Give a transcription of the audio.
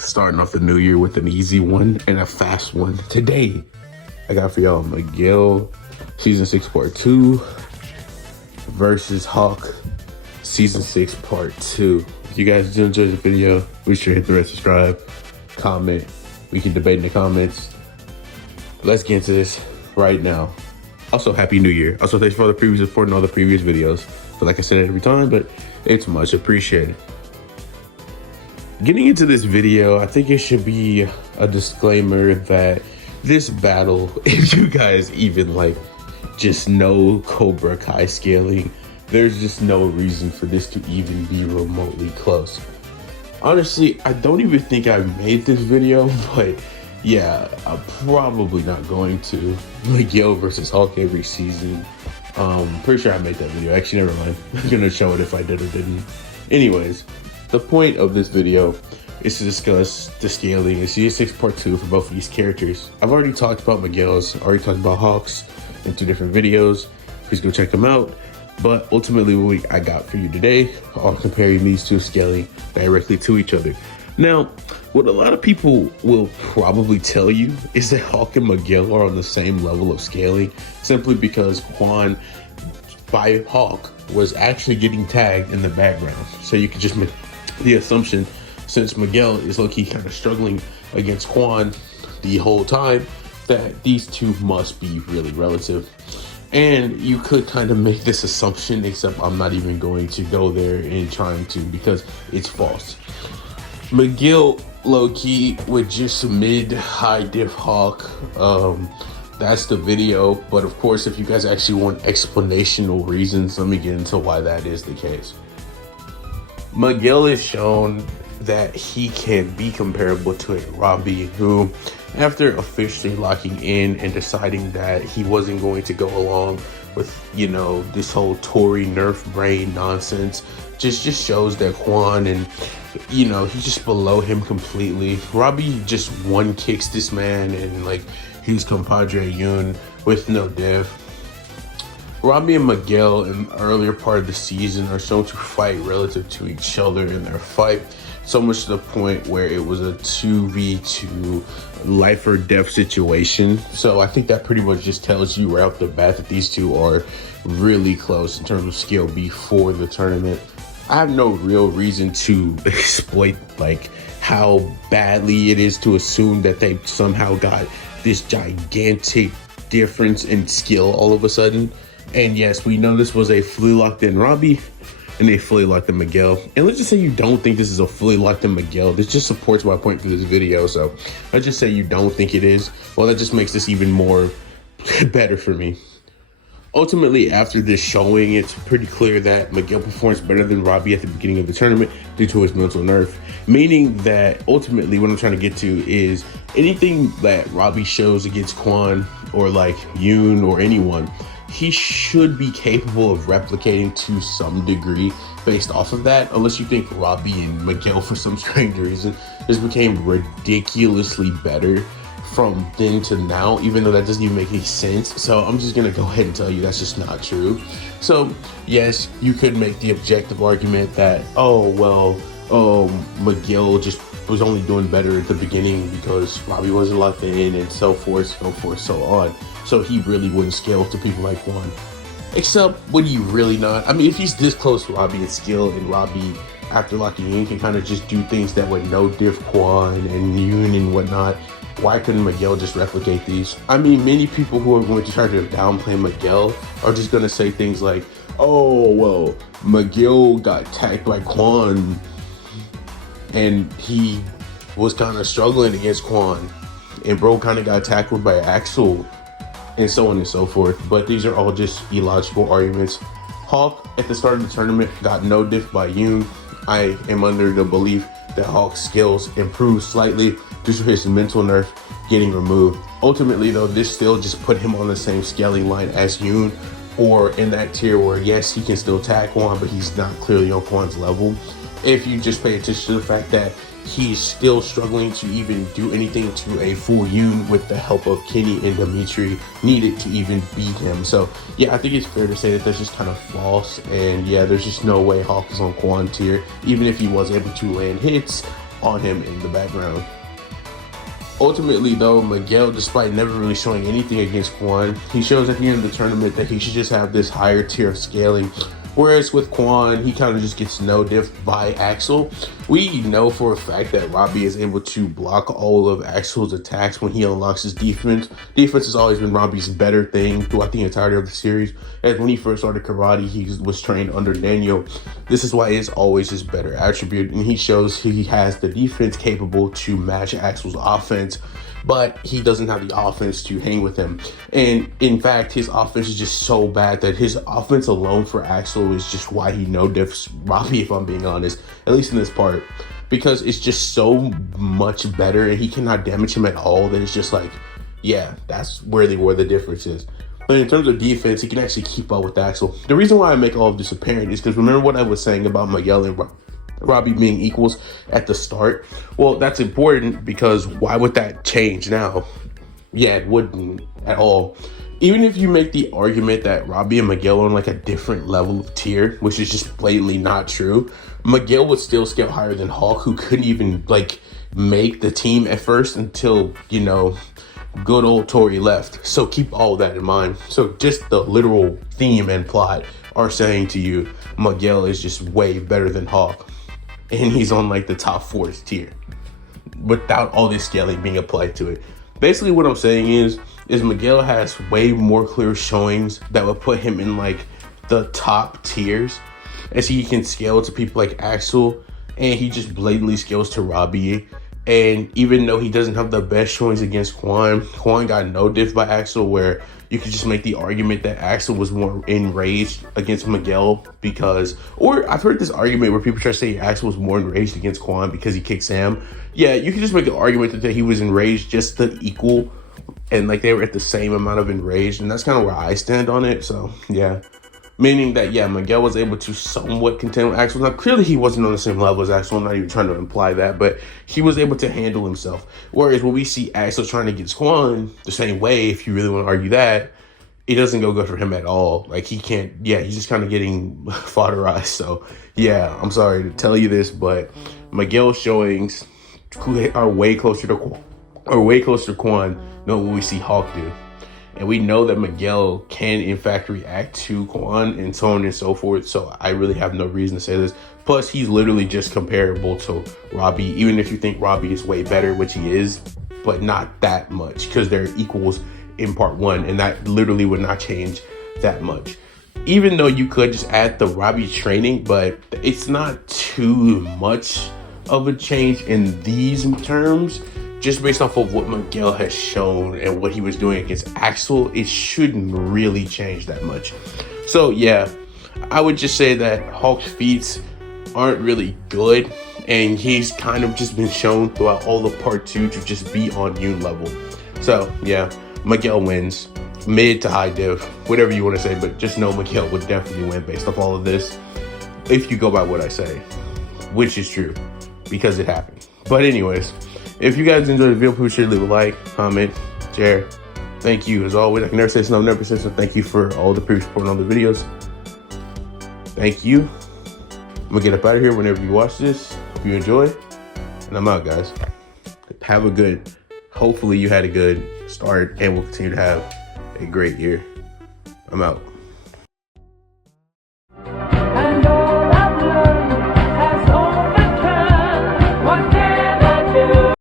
Starting off the new year with an easy one and a fast one. Today, I got for y'all Miguel, Season 6 Part 2 versus Hawk, Season 6 Part 2. If you guys did enjoy the video, be sure to hit the red subscribe, comment. We can debate in the comments. Let's get into this right now. Also, Happy New Year. Also, thanks for all the previous support and all the previous videos. But like I said every time, but it's much appreciated. Getting into this video, I think it should be a disclaimer that this battle, if you guys even just know Cobra Kai scaling, there's just no reason for this to even be remotely close. Honestly, I don't even think I made this video, but yeah, I'm probably not going to. Miguel versus Hulk every season. Pretty sure I made that video. Actually, never mind. I'm gonna show it if I did or didn't. Anyways, the point of this video is to discuss the scaling in Season 6 Part 2 for both of these characters. I've already talked about Miguel's, already talked about Hawk's in 2 different videos. Please go check them out. But ultimately, what I got for you today are comparing these two scaling directly to each other. Now, what a lot of people will probably tell you is that Hawk and Miguel are on the same level of scaling, simply because Quan by Hawk was actually getting tagged in the background. So you could just make the assumption, since Miguel is low-key kind of struggling against Quan the whole time, that these two must be really relative. And you could kind of make this assumption, except I'm not even going to go there and trying to, because it's false. Miguel low-key with just mid-high diff Hawk. That's the video, but of course, if you guys actually want explanational reasons, let me get into why that is the case. Miguel has shown that he can be comparable to a Robbie, who, after officially locking in and deciding that he wasn't going to go along with, this whole Tory nerf brain nonsense, just shows that Quan and, he's just below him completely. Robbie just one kicks this man and his compadre Yoon with no diff. Robbie and Miguel in the earlier part of the season are shown to fight relative to each other in their fight, so much to the point where it was a 2v2 life or death situation. So I think that pretty much just tells you right off the bat that these two are really close in terms of skill before the tournament. I have no real reason to exploit how badly it is to assume that they somehow got this gigantic difference in skill all of a sudden. And yes, we know this was a fully locked in Robbie and a fully locked in Miguel. And let's just say you don't think this is a fully locked in Miguel. This just supports my point for this video. So let's just say you don't think it is. Well, that just makes this even more better for me. Ultimately, after this showing, it's pretty clear that Miguel performs better than Robbie at the beginning of the tournament due to his mental nerf. Meaning that ultimately what I'm trying to get to is anything that Robbie shows against Quan or Yoon or anyone, he should be capable of replicating to some degree based off of that, unless you think Robbie and Miguel, for some strange reason, just became ridiculously better from then to now, even though that doesn't even make any sense. So I'm just gonna go ahead and tell you that's just not true. So yes, you could make the objective argument that, Miguel just was only doing better at the beginning because Robbie wasn't locked in, and so forth, so on. So he really wouldn't scale to people like Quan. Except, would he really not? I mean, if he's this close to Robbie in skill, and Robbie, after locking in, can kind of just do things that would no diff Quan and Yoon and whatnot, why couldn't Miguel just replicate these? I mean, many people who are going to try to downplay Miguel are just going to say things like, Miguel got tagged by Quan and he was kind of struggling against Quan, and bro kind of got tackled by Axel, and so on and so forth. But these are all just illogical arguments. Hawk at the start of the tournament got no diff by Yoon. I am under the belief that Hawk's skills improved slightly due to his mental nerf getting removed. Ultimately though, this still just put him on the same scaling line as Yoon, or in that tier where yes, he can still tag Quan, but he's not clearly on Quan's level. If you just pay attention to the fact that he's still struggling to even do anything to a full Yoon with the help of Kenny and Dimitri needed to even beat him. So yeah, I think it's fair to say that that's just kind of false. And yeah, there's just no way Hawk is on Quan tier. Even if he was able to land hits, on him in the background. Ultimately, though, Miguel, despite never really showing anything against Quan, he shows at the end of the tournament that he should just have this higher tier of scaling. Whereas with Quan, he kind of just gets no diff by Axel. We know for a fact that Robbie is able to block all of Axel's attacks when he unlocks his defense. Defense has always been Robbie's better thing throughout the entirety of the series. As when he first started karate, he was trained under Daniel. This is why it's always his better attribute, and he shows he has the defense capable to match Axel's offense, but he doesn't have the offense to hang with him. And in fact, his offense is just so bad that his offense alone for Axel is just why he no diffs Robbie, if I'm being honest, at least in this part, because it's just so much better and he cannot damage him at all that it's just like, yeah, that's really where the difference is. But in terms of defense, he can actually keep up with Axel. The reason why I make all of this apparent is because remember what I was saying about Miguel and Robbie being equals at the start? Well, that's important because why would that change now? Yeah, it wouldn't at all. Even if you make the argument that Robbie and Miguel are on like a different level of tier, which is just blatantly not true, Miguel would still scale higher than Hulk, who couldn't even like make the team at first until, you know, good old Tori left. So keep all that in mind. So just the literal theme and plot are saying to you, Miguel is just way better than Hulk. And he's on like the top 4 tier without all this scaling being applied to it. Basically what I'm saying is Miguel has way more clear showings that would put him in like the top tiers, as he can scale to people like Axel, and he just blatantly scales to Robbie. And even though he doesn't have the best showings against Quan got no diff by Axel, where you could just make the argument that Axel was more enraged against Miguel because, or I've heard this argument where people try to say Axel was more enraged against Quan because he kicked Sam. Yeah, you can just make an argument that he was enraged just to equal, and like they were at the same amount of enraged, and that's kind of where I stand on it. So yeah. Meaning that, yeah, Miguel was able to somewhat contend with Axel. Now, clearly he wasn't on the same level as Axel. I'm not even trying to imply that, but he was able to handle himself. Whereas when we see Axel trying to get Quan the same way, if you really want to argue that, it doesn't go good for him at all. Like, he can't, yeah, he's just kind of getting fodderized. So, yeah, I'm sorry to tell you this, but Miguel's showings are way closer to Quan than what we see Hulk do. And we know that Miguel can, in fact, react to Quan and so on and so forth. So I really have no reason to say this. Plus, he's literally just comparable to Robbie, even if you think Robbie is way better, which he is, but not that much, because they're equals in part 1. And that literally would not change that much. Even though you could just add the Robbie training, but it's not too much of a change in these terms. Just based off of what Miguel has shown and what he was doing against Axel, it shouldn't really change that much. So yeah, I would just say that Hulk's feats aren't really good, and he's kind of just been shown throughout all of part 2 to just be on Yoon level. So yeah, Miguel wins. Mid to high div, whatever you want to say, but just know Miguel would definitely win based off all of this, if you go by what I say, which is true, because it happened. But anyways, if you guys enjoyed the video, please sure to leave a like, comment, share. Thank you. As always, I can never say so, never say so. Thank you for all the previous support on the videos. Thank you. I'm going to get up out of here whenever you watch this. Hope you enjoy. And I'm out, guys. Have a good, hopefully you had a good start and will continue to have a great year. I'm out.